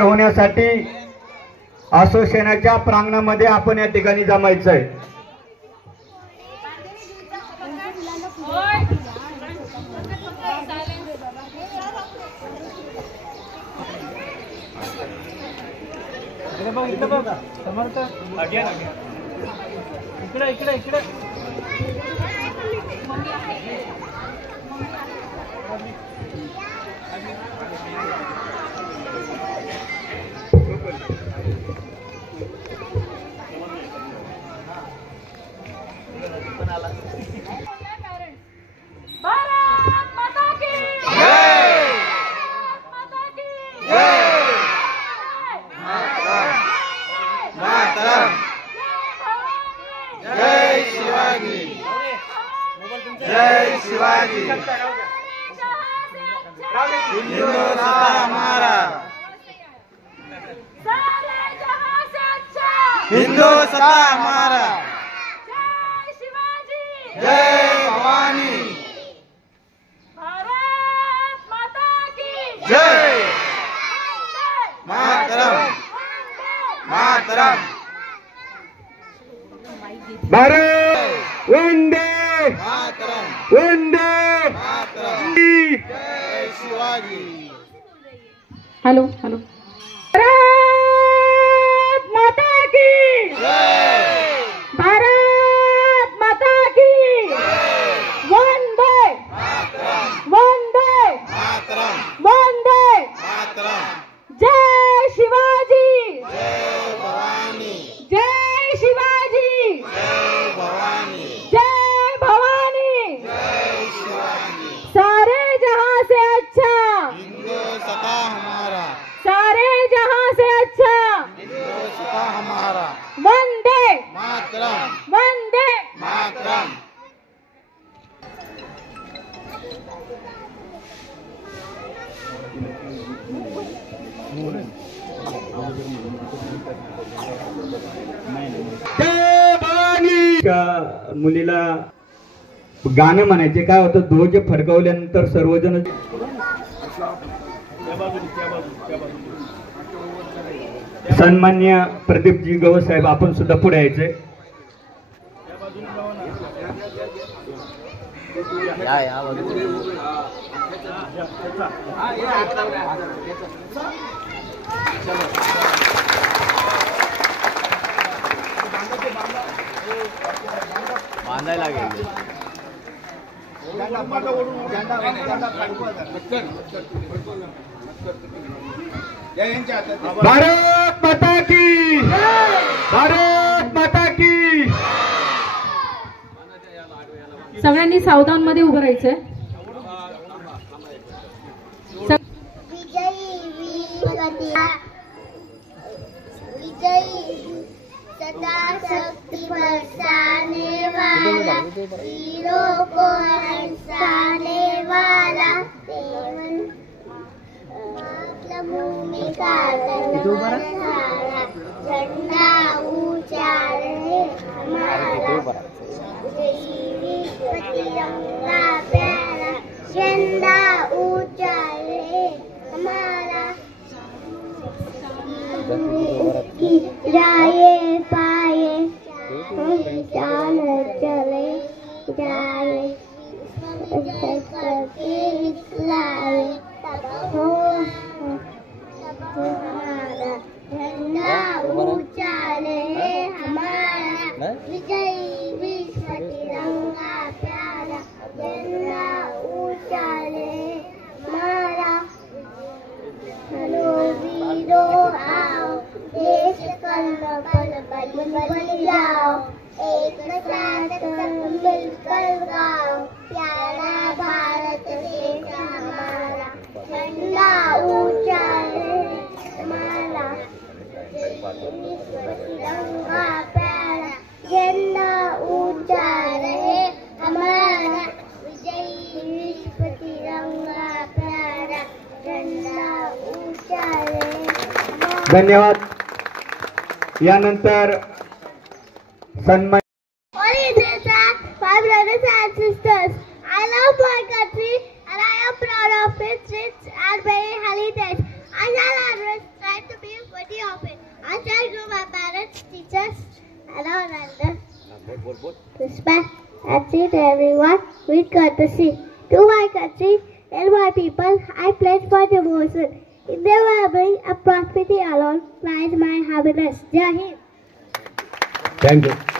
होण्यासाठी असोसिएशनच्या प्रांगणामध्ये आपण या ठिकाणी जमायचं आहे. इकडे हिंदुस्तान हमारा, जय शिवाजी, जय भवानी, भारत माता की जय, मातरम, मातरम, भारत वंदे मातरम, वंदे मातरम, जय शिवाजी. Hello hello. भारत माता की वंदे वंदे वंदे जय शिवाजी, जय भवानी, जय शिवाजी, जय भवानी, जय भवानी, जय शिवाजी. सारे जहां से अच्छा हिंदुस्तान हमारा, सारे जहां से अच्छा हिंदुस्तान हमारा, वंदे मातरम, वंदे मातरम. मुलीला गाणं म्हणायचे. काय होतं, ध्वज फडकवल्यानंतर सर्वजण सन्मान्य प्रदीपजी गवस साहेब आपण सुद्धा पुढे यायचे. बांधायला लागेल. भारत माता की, भारत माता की. सगळ्यांनी सावधान मध्ये उभं राहायचंय. सदा शक्ति बरसाने वाला, वीरों को हंसाने वाला, भूमि का तनवारा, झंडा ऊंचा रहे हमारा, तिरंगा प्यारा, झंडा ऊंचा रहे हमारा, जाए पाए चाल चले जाए, निकलाए बन जाओ, एक साथ मिलकर गाओ, प्यारा भारत देश हमारा, झंडा ऊंचा है हमारा, तिरंगा प्यारा, झंडा ऊंचा रहे हमारा, विजयी विश्व तिरंगा प्यारा, झंडा ऊंचा रहे हमारा. धन्यवाद. यानंतर सन्मान All Indians are my brothers and sisters. I love my country and I am proud of its rich and very heritage. I shall always try to be worthy of it. I shall do my parents, teachers, and all others. Respect and treat everyone with courtesy. To my country and my people, I pledge my devotion. In their well-being and prosperity alone lies my happiness. Jai Hind. Thank you.